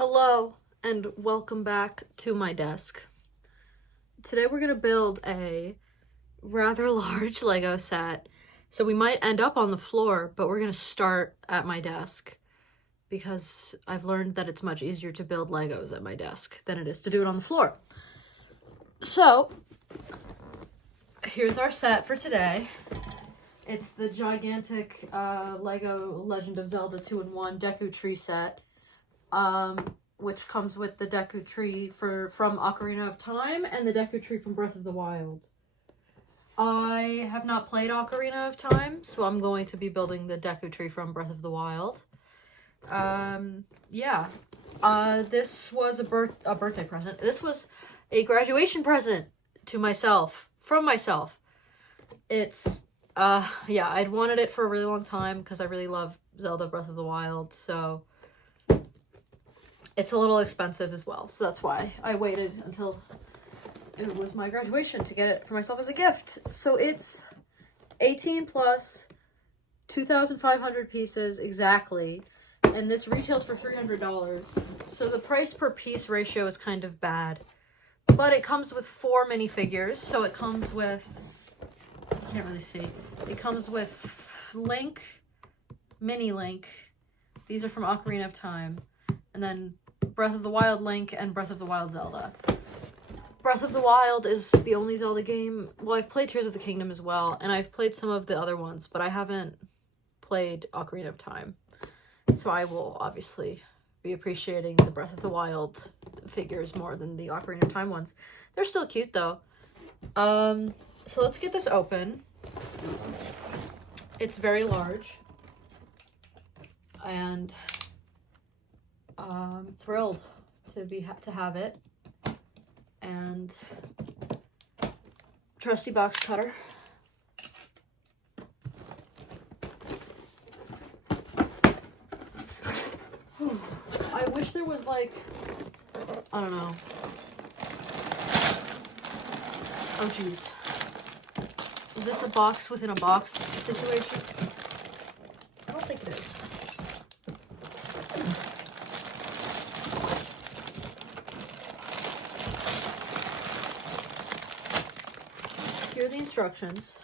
Hello and welcome back to my desk. Today we're going to build a rather large Lego set. So we might end up on the floor, but we're going to start at my desk because I've learned that it's much easier to build Legos at my desk than it is to do it on the floor. So here's our set for today. It's the gigantic Lego Legend of Zelda 2-in-1 Deku Tree set. Which comes with the Deku Tree from Ocarina of Time and the Deku Tree from Breath of the Wild. I have not played Ocarina of Time, so I'm going to be building the Deku Tree from Breath of the Wild. This was a birthday present. This was a graduation present to myself, from myself. It's, I'd wanted it for a really long time because I really love Zelda Breath of the Wild, so it's a little expensive as well, so that's why I waited until it was my graduation to get it for myself as a gift. So it's 18 plus 2,500 pieces exactly, and this retails for $300. So the price per piece ratio is kind of bad, but it comes with 4 minifigures. So it comes with, I can't really see, it comes with Link, Mini Link. These are from Ocarina of Time. And then Breath of the Wild Link and Breath of the Wild Zelda. Breath of the Wild is the only Zelda game. Well, I've played Tears of the Kingdom as well, and I've played some of the other ones, but I haven't played Ocarina of Time. So I will obviously be appreciating the Breath of the Wild figures more than the Ocarina of Time ones. They're still cute though. So let's get this open. It's very large. And I'm thrilled to have it. And trusty box cutter. I wish there was like, I don't know. Oh geez. Is this a box within a box situation? I don't think it is. Here are the instructions.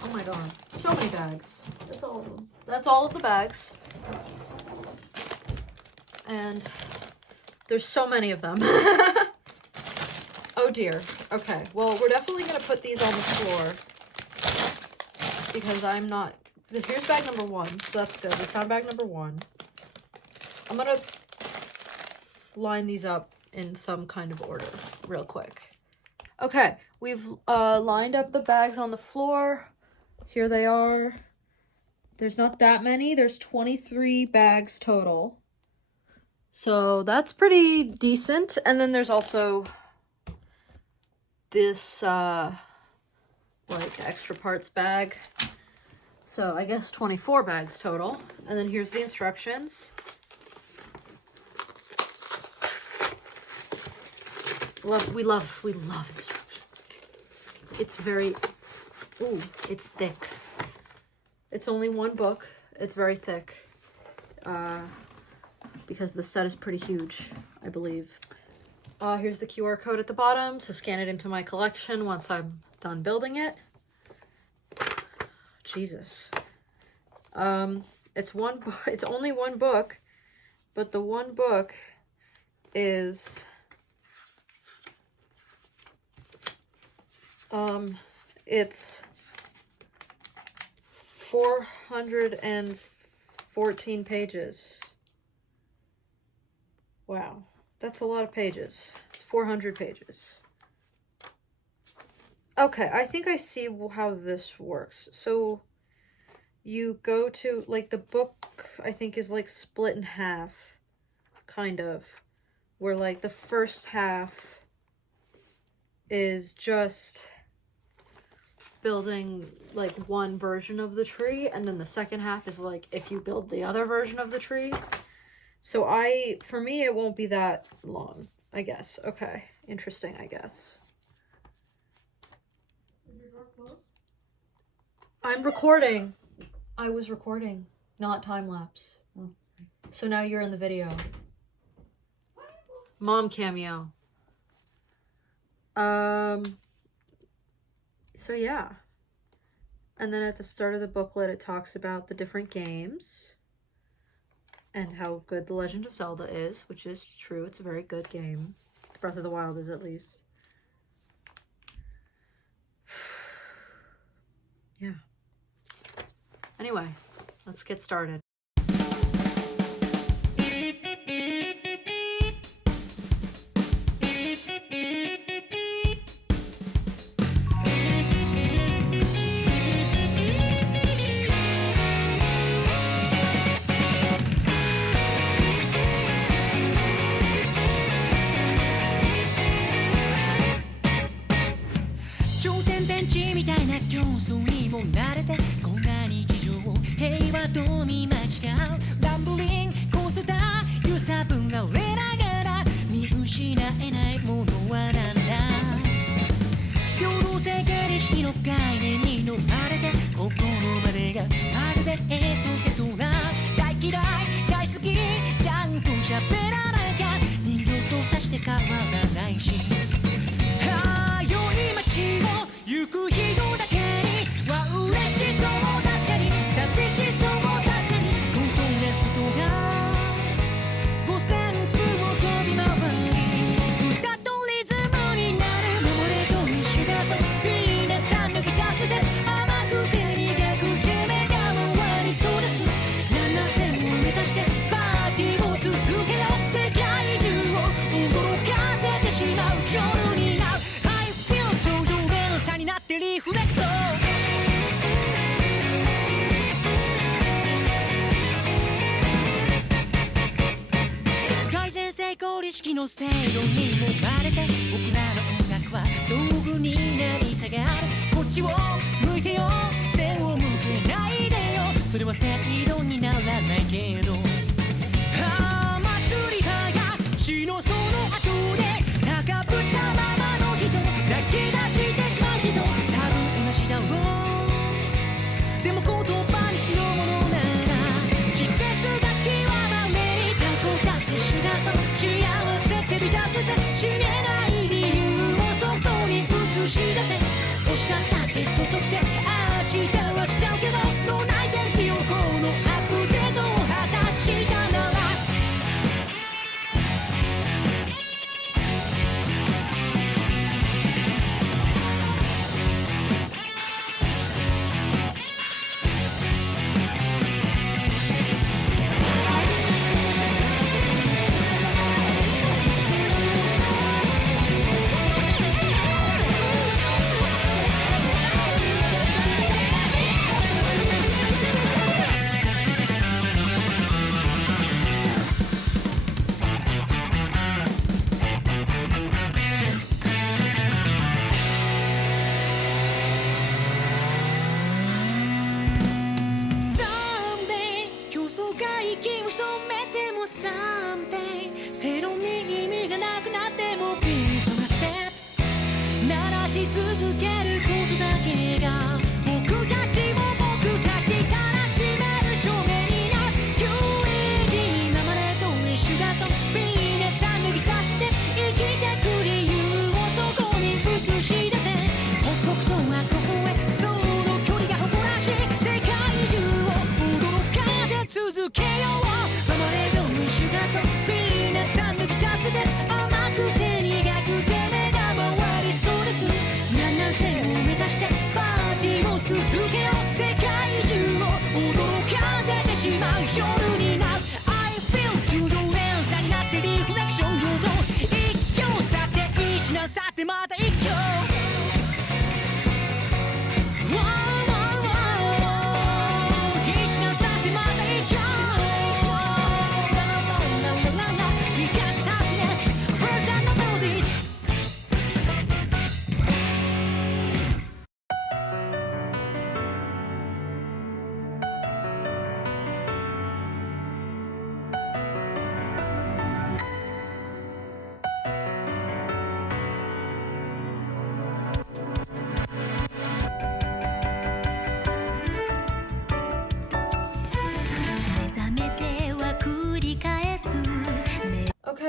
Oh my god, so many bags. That's all of them. That's all of the bags. And there's so many of them. Oh dear. Okay, well, we're definitely going to put these on the floor because I'm not... Here's bag number 1, so that's good. We found bag number 1. I'm going to line these up in some kind of order real quick. Okay, we've lined up the bags on the floor. Here they are. There's not that many. There's 23 bags total. So that's pretty decent. And then there's also this like extra parts bag. So I guess 24 bags total. And then here's the instructions. We love instructions. It's very, it's thick. It's only 1 book. It's very thick. Because the set is pretty huge, I believe. Here's the QR code at the bottom to scan it into my collection once I'm done building it. Jesus. It's only 1 book, but the 1 book is it's 414 pages. Wow, that's a lot of pages. It's 400 pages. Okay, I think I see how this works. So you go to, like, the book, I think, is like split in half, kind of, where like the first half is just building like one version of the tree, and then the second half is like if you build the other version of the tree. So for me, it won't be that long, I guess. Okay, interesting, I guess. I'm recording. I was recording, not time-lapse. So now you're in the video. Mom cameo. So yeah. And then at the start of the booklet, it talks about the different games and how good The Legend of Zelda is, which is true. It's a very good game. Breath of the Wild is, at least. Yeah. Anyway, let's get started.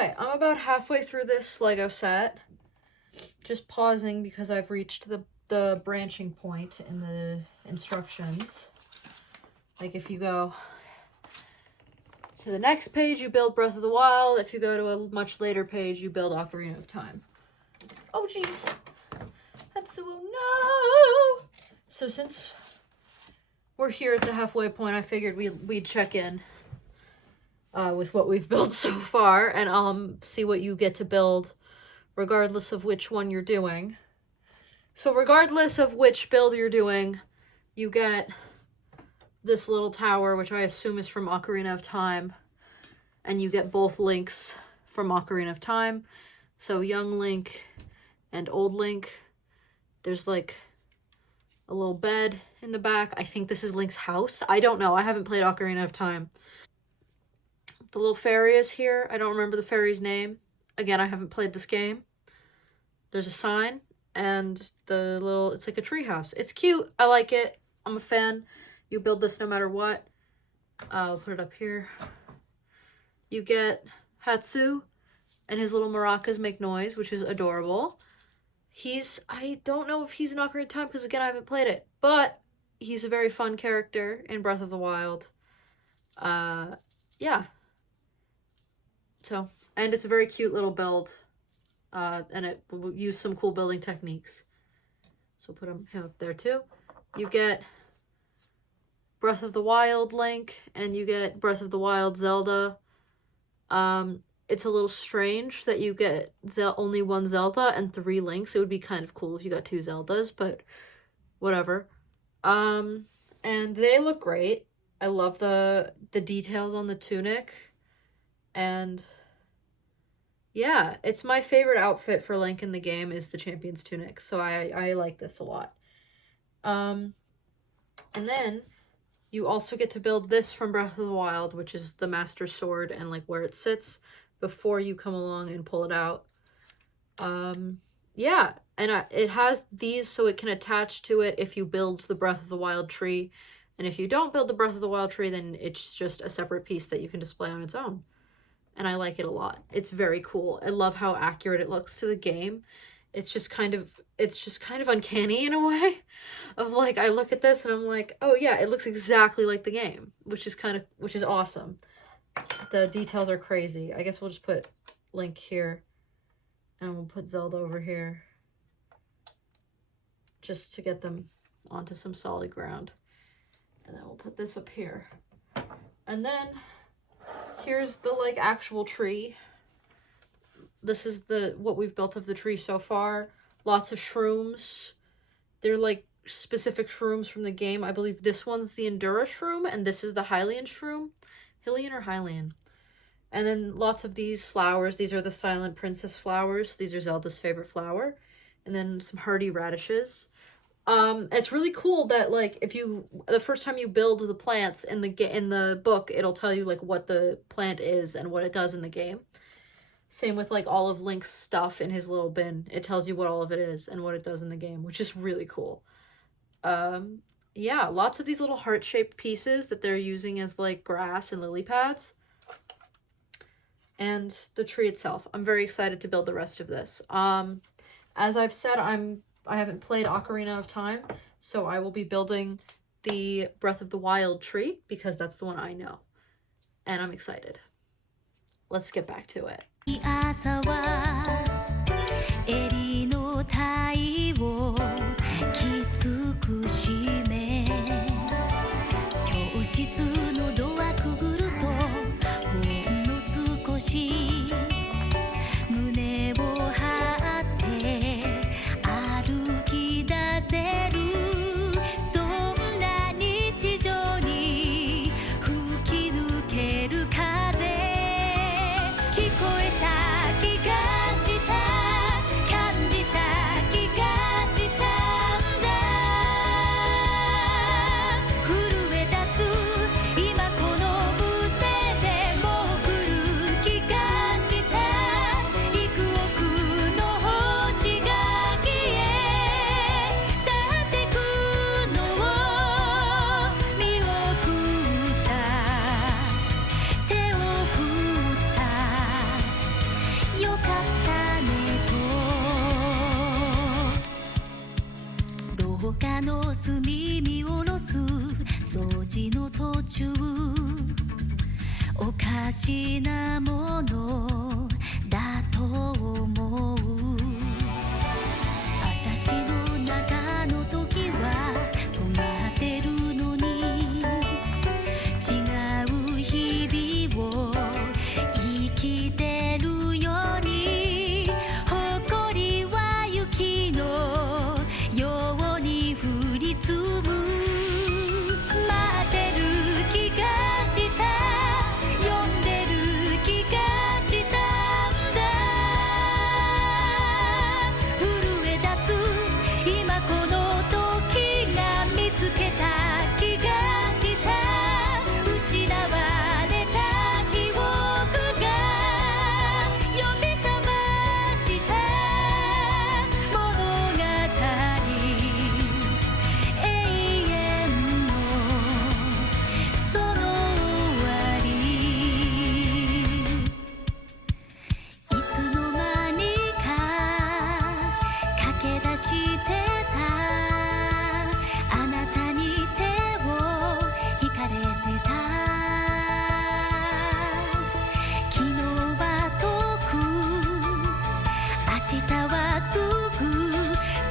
Okay, I'm about halfway through this Lego set. Just pausing because I've reached the branching point in the instructions. Like if you go to the next page, you build Breath of the Wild. If you go to a much later page, you build Ocarina of Time. Oh, jeez. Tetsuo, no! So since we're here at the halfway point, I figured we'd check in with what we've built so far and see what you get to build regardless of which one you're doing. So regardless of which build you're doing, you get this little tower, which I assume is from Ocarina of Time, and you get both Links from Ocarina of Time. So young Link and old Link. There's like a little bed in the back. I think this is Link's house. I don't know. I haven't played Ocarina of Time. The little fairy is here. I don't remember the fairy's name. Again, I haven't played this game. There's a sign and it's like a tree house. It's cute. I like it. I'm a fan. You build this no matter what. I'll put it up here. You get Hatsu and his little maracas make noise, which is adorable. I don't know if he's in Ocarina of Time because again, I haven't played it, but he's a very fun character in Breath of the Wild. Yeah. So, and it's a very cute little build. And it will use some cool building techniques. So put him up there too. You get Breath of the Wild Link, and you get Breath of the Wild Zelda. It's a little strange that you get only one Zelda and 3 Links. It would be kind of cool if you got 2 Zeldas, but whatever. And they look great. I love the details on the tunic. And yeah, it's my favorite outfit for Link in the game is the Champion's Tunic, so I like this a lot. And then you also get to build this from Breath of the Wild, which is the Master Sword and like where it sits before you come along and pull it out. Yeah, and it has these so it can attach to it if you build the Breath of the Wild tree, and if you don't build the Breath of the Wild tree, then it's just a separate piece that you can display on its own. And I like it a lot. It's very cool. I love how accurate it looks to the game. It's just kind of uncanny in a way of like, I look at this and I'm like, oh yeah, it looks exactly like the game, which is awesome. The details are crazy. I guess we'll just put Link here and we'll put Zelda over here just to get them onto some solid ground. And then we'll put this up here. And then here's the like actual tree. This is what we've built of the tree so far. Lots of shrooms. They're like specific shrooms from the game. I believe this one's the Endura shroom and this is the Hylian shroom. Hylian or Hylian? And then lots of these flowers. These are the Silent Princess flowers. These are Zelda's favorite flower. And then some hardy radishes. It's really cool that like the first time you build the plants in the book, it'll tell you like what the plant is and what it does in the game. Same with like all of Link's stuff in his little bin. It tells you what all of it is and what it does in the game, which is really cool. Yeah, lots of these little heart-shaped pieces that they're using as like grass and lily pads. And the tree itself. I'm very excited to build the rest of this. As I've said, I haven't played Ocarina of Time, so I will be building the Breath of the Wild tree because that's the one I know. And I'm excited. Let's get back to it. 朝は襟の体をきつく締め教室のドアくぐるとほんの少し胸を張って歩き出せるそんな日常に吹き抜ける風聞こえた気がした中おかしなものだと思う私の中の時は止まってるのに違う日々を生きてるように誇りは雪のように降り積む待ってる気がした呼んでる気がしたんだ震え出す今この時が見つけた気がした失われた記憶が呼び覚ました物語永遠のその終わりいつの間にか駆け出してたあなたに手を引かれてた昨日は遠く明日はすぐ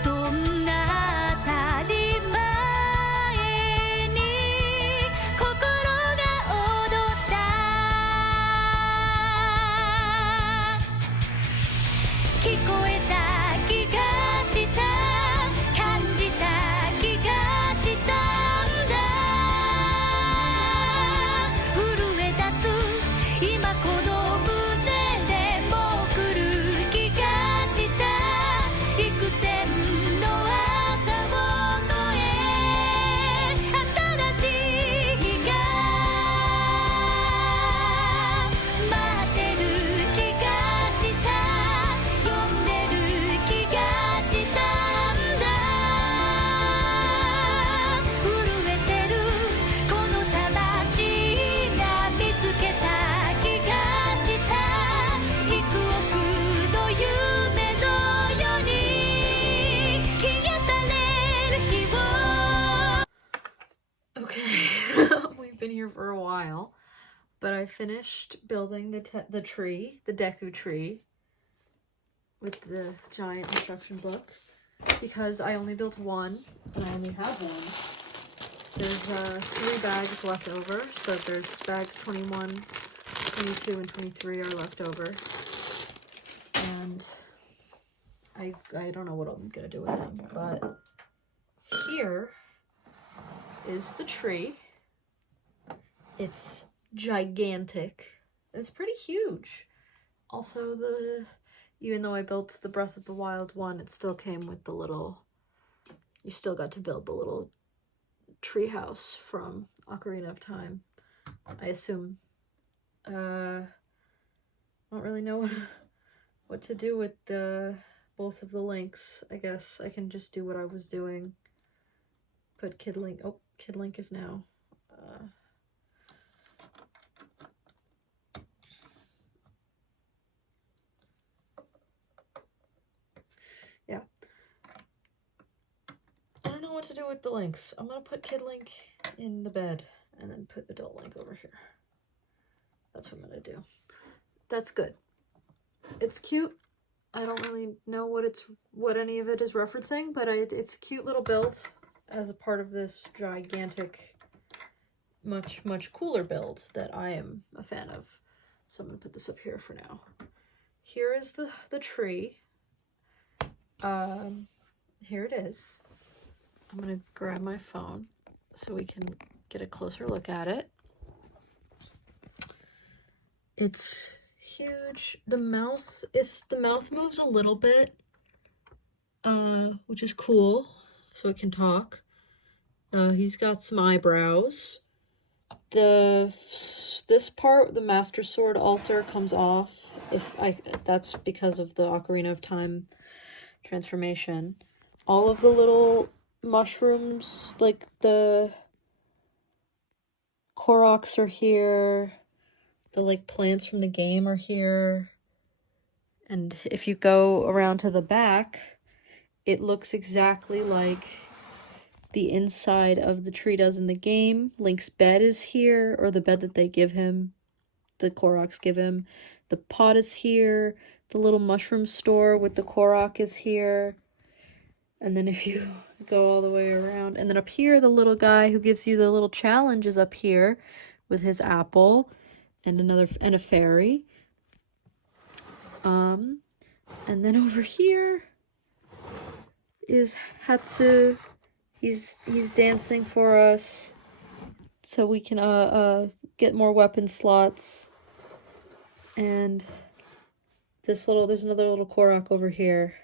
そんな当たり前に心が踊った聞こえた気がした感じた気がしたんだ震え出す今この胸でもう来る気がした幾千の朝を越え新しい日が待ってる気がした呼んでる気がしたんだ震えてるこの魂が見つけた気がした幾億の夢のように消される日を Okay, we've been here for a while, but I finished building the tree, the Deku tree, with the giant instruction book, because I only built one, and I only have one. There's 3 bags left over, so there's bags 21, 22, and 23 are left over, and I don't know what I'm gonna do with them, but here is the tree. It's gigantic. It's pretty huge. Also, even though I built the Breath of the Wild one, it still came with the little, you still got to build the little tree house from Ocarina of Time. I assume. I don't really know what to do with both of the links. I guess I can just do what I was doing. Put Kid Link. Oh, Kid Link is now. Yeah. I don't know what to do with the links. I'm gonna put Kid Link in the bed and then put Adult Link over here. That's what I'm gonna do. That's good. It's cute. I don't really know what any of it is referencing, but it's a cute little build as a part of this gigantic, much cooler build that I am a fan of. So I'm gonna put this up here for now. Here is the tree. Here it is. I'm gonna grab my phone so we can get a closer look at it. It's huge. The mouth moves a little bit, which is cool, so it can talk. He's got some eyebrows. This part, the Master Sword altar, comes off. That's because of the Ocarina of Time transformation. All of the little mushrooms, like the Koroks, are here. The like plants from the game are here. And if you go around to the back, it looks exactly like the inside of the tree does in the game. Link's bed is here, or the bed that they give him, the Koroks give him. The pot is here. The little mushroom store with the Korok is here. And then if you go all the way around, and then up here, the little guy who gives you the little challenge is up here with his apple and a fairy. And then over here is Hatsu. He's dancing for us so we can get more weapon slots. And there's another little Korok over here,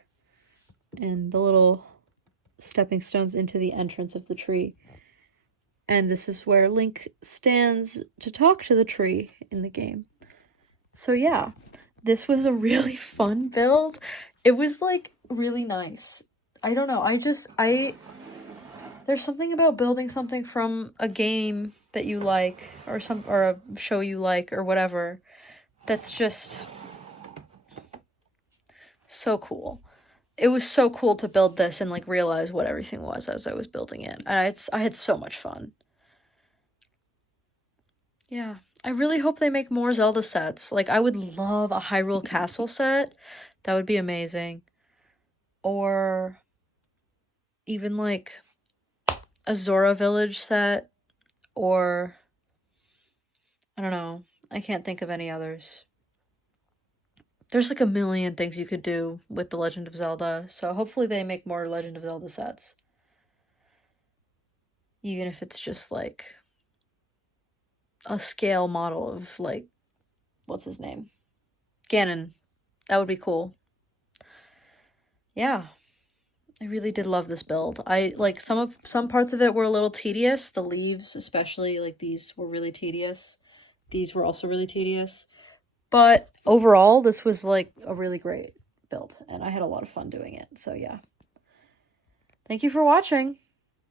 and the little stepping stones into the entrance of the tree. And this is where Link stands to talk to the tree in the game. So yeah, this was a really fun build. It was like really nice. I don't know, there's something about building something from a game that you like, or a show you like, or whatever, that's just so cool. It was so cool to build this and like realize what everything was as I was building it. And I had so much fun. Yeah, I really hope they make more Zelda sets. Like, I would love a Hyrule Castle set. That would be amazing. Or even like a Zora Village set, or I don't know. I can't think of any others. There's like a million things you could do with The Legend of Zelda, so hopefully they make more Legend of Zelda sets. Even if it's just like a scale model of like, what's his name? Ganon. That would be cool. Yeah. I really did love this build. I like some parts of it were a little tedious. The leaves, especially, like these were really tedious. These were also really tedious. But overall, this was like a really great build, and I had a lot of fun doing it. So yeah. Thank you for watching.